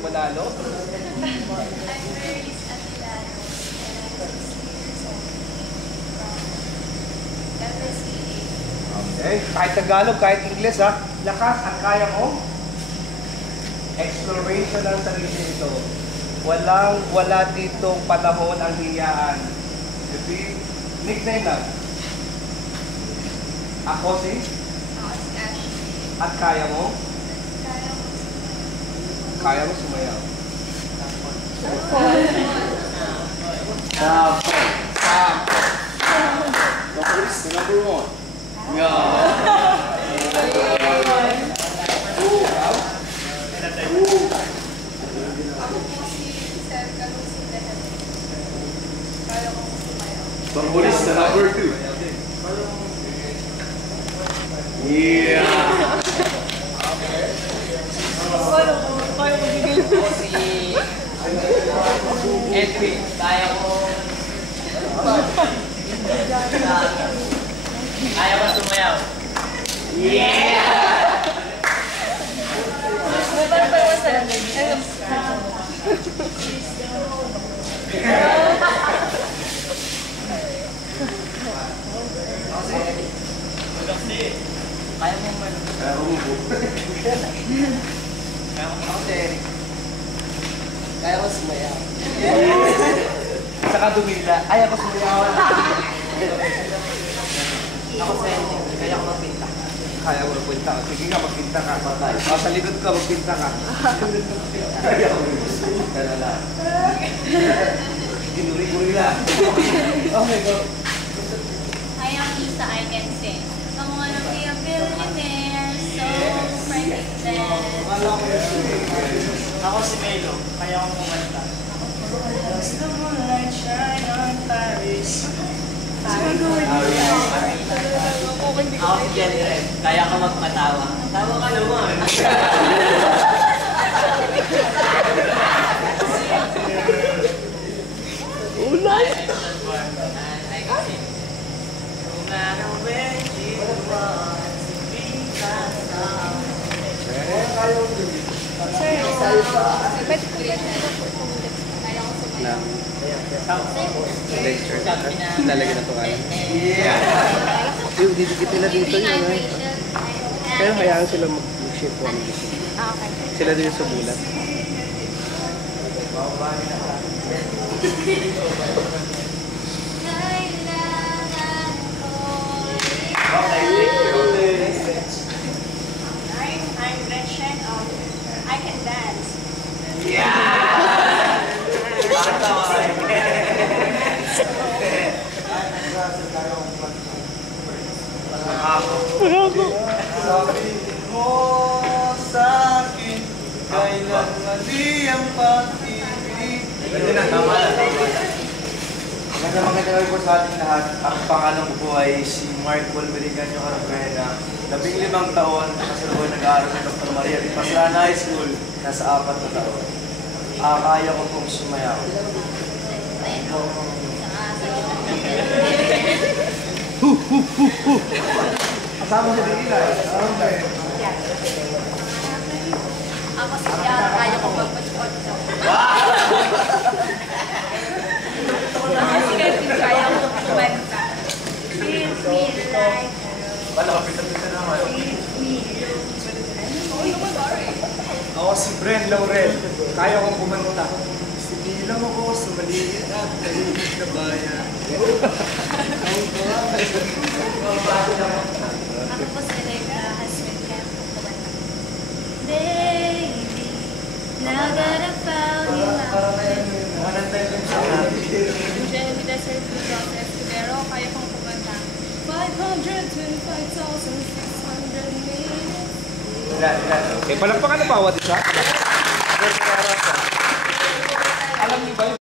Manalo? I'm Maris Atilano and I'm 16 years old from FSCA. Okay. Kahit Tagalog, kahit English ha. Lakas at kaya mo. Exploration ng sarili ito. Wala ditong panahon ang hiyaan. Repeat. Nickname lang. Ako si? Ako si Ashley. At kaya mo? Kaya mo Kaya mo sumayaw. That is the number one. Ako po si Sir Calusin Lehem. Kaya ko sumayaw. What is the number two? Yeah. Ako si Edwin. Kaya ko sumayaw. Kaya mo man. Ako si Eric. Kaya ko sumayaw. Saka dumila. Ay, ako sumayaw. Ako si Eric. Kaya ko magpinta. Kaya mo magpinta. Sige nga, magpinta ka. Sa likod ka, magpinta ka. Kaya mo. Kalala. Ginuri-guri lang. Okay, go. I am Lisa, I can sing. I wanna be a billionaire, so frantic Ako si Melo. Kaya ko kumanta. Does the moonlight shine on Paris? Ako si Jenny Red. Kaya ko magpatawa. Tawa ka naman. Ulay! No matter where you want to be found. Lalagyan na ito kayo. Yung didikit nila dito yun. Kaya hayaan sila mag-ship po. Sila din sa bulat. I'm Gretchen. I can dance. Sabi mo sa akin, kailan mali ang pag-ibig. Magandang gabi po sa ating lahat. Ang pangalan ko po ay si Mark Walberiganyo Carabena. 15 taon, kasalukuyan nag-aaral ng Dr. Maria Di Pastrana High School. Nasa 4 na taon. Kaya ko pong sumayaw. Kasama si Dila. Ako si Yara, kaya ko magpag-pod. Ako si Kevin, kaya ko kumanta. Feels me like Ako si Bren Laurel. Kaya kong kumanta. Sinilang ako sa maliit at maliit na bayan. Ako po si Rebecca Hasmin, kaya ko kumanta. Baby, now that I found you out. Jenny Desert Luzon Escudero, kaya kong kumanta. 525,600 minutes. Okay, palakpakan na bawat isa.